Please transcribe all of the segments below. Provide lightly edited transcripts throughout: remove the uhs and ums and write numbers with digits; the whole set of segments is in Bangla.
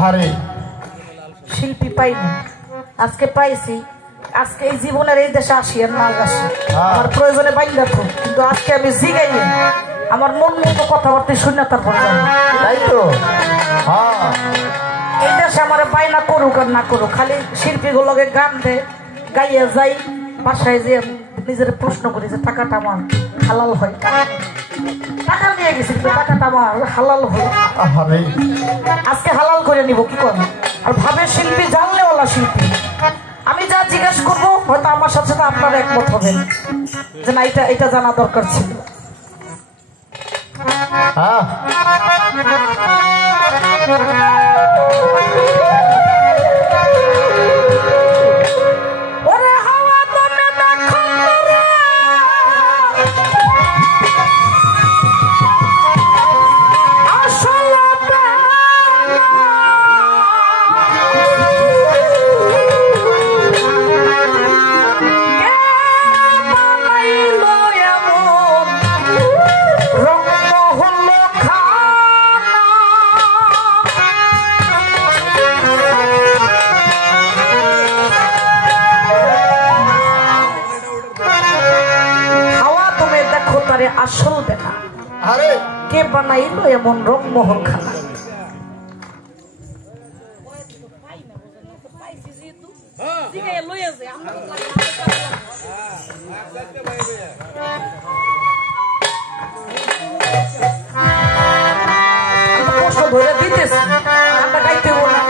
আরে শিল্পী পাইনি, আজকে পাইছি। আজকে এই জীবনের এই দেশে আসি আর না আসি আমার প্রয়োজনে বাইন্দা থাক, কিন্তু আজকে আমি জিগাই আমার মন মতো কথাবার্তা শুনে তারপর যাবো, তাই তো। হ্যাঁ এই দেশে আমার বাইনা করুক আর না করুক, খালি শিল্পীগুলোকে গান দে গাইয়া যাই, বাসায় যে নিজের প্রশ্ন করি যে টাকাটা আমার হালাল হয়, টাকা নিয়ে গেছি টাকাটা আমার হালাল হয়, আরে আজকে হালাল করে নিব কি করবো। আর ভাবে শিল্পী জানলে ওলা শিল্পী, আমি যা জিজ্ঞেস করবো হয়তো আমার সাথে সাথে আপনারা একমত হবেন যে না এটা এটা জানা দরকার ছিল। হ্যাঁ আসল বেটা আরে কে বানাইলো এমন রংমোহন খানা। ধরে দিতেছি আমরা গাইতে বলা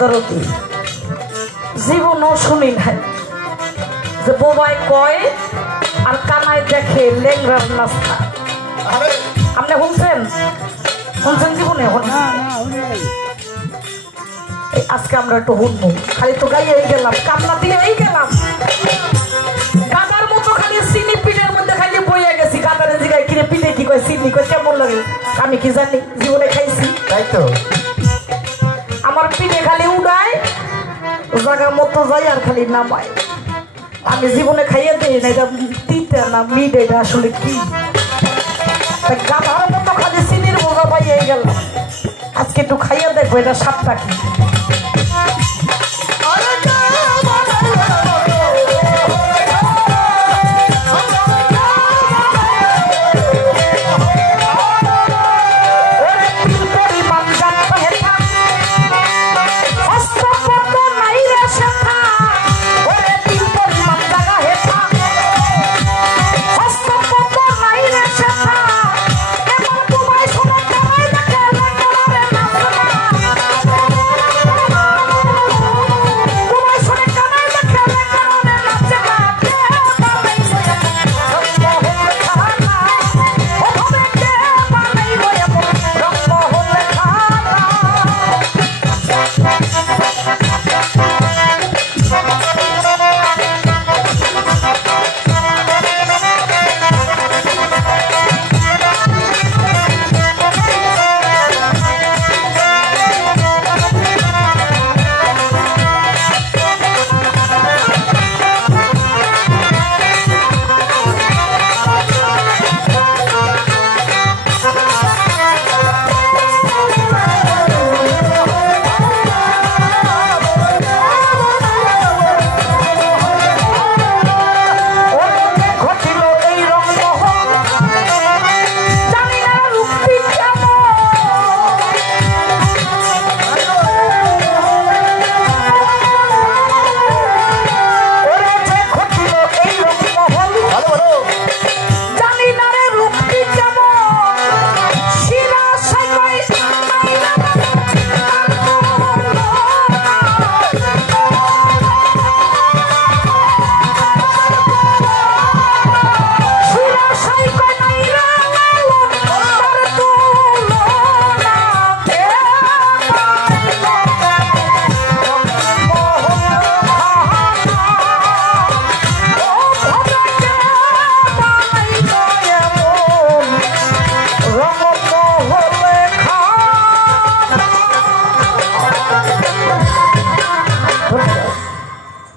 দরদি জীবনও শুনি নাই যে বোবাই কয় আর কানায় দেখে লেংরার নাস্তা। আপনি শুনছেন শুনছেন জীবনে? আজকে আমরা একটু শুনবো, খালি তো গাইয়েই গেলাম, কান্না দিয়েই গেলাম, গাদার মতো খালি চিনি পিঠের মধ্যে খালি বইয়া গেছি। গাদারে জিগায় কিনে পিঠে কি কয়, চিনি কয়, কেমন লাগে আমি কি জানি, জীবনে খাইছি তাই তো। আমার পিঠে খালি উড়ায়, জায়গার মতো যাই আর খালি নামায়। আমি জীবনে খাইয়ে দিই না, এটা তিতা না মিট, এটা আসলে কি গাধার মতো খালি চিনির বোঝা পাইয়ে গেল। আজকে একটু খাইয়ে দেখবো এটা স্বাদটা কি।